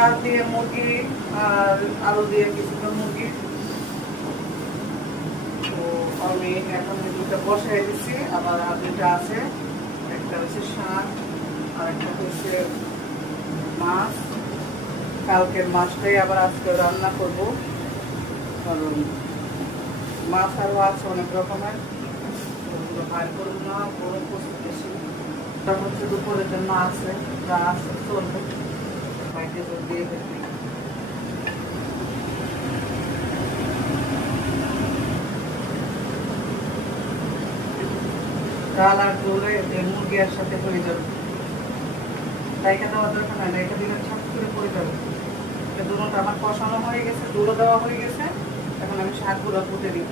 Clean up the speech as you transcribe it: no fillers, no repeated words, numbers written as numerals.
ডাল দিয়ে মুরগি আর আলু দিয়ে কিছুটা মুরগি। তো আমি এখন দুটো বসাই দিচ্ছি, আবার আর দুটো আছে, একটা হচ্ছে শাক আর একটা হচ্ছে মাছ। কালকের মাছটাই আবার আজকে রান্না করবো, কারণ মাছ আরও আছে অনেক রকমের, ওগুলো বাইর করবো না, গরম প্রস্তুত বেশি। তারপর হচ্ছে দুপুরের জন্য আছে, যা আছে চলবে, বাইকে দিয়ে দেবে। ডাল আর ঝোলে মুরগি এর সাথে হয়ে যাবে, রাইখা দেওয়ার দরকার নাই, রাইখা দিলে ছাপ করে পড়ে যাবে। দুটোটা আমার কষানো হয়ে গেছে, দুটো দেওয়া হয়ে গেছে, এখন আমি শাকগুলো কুটে দিই।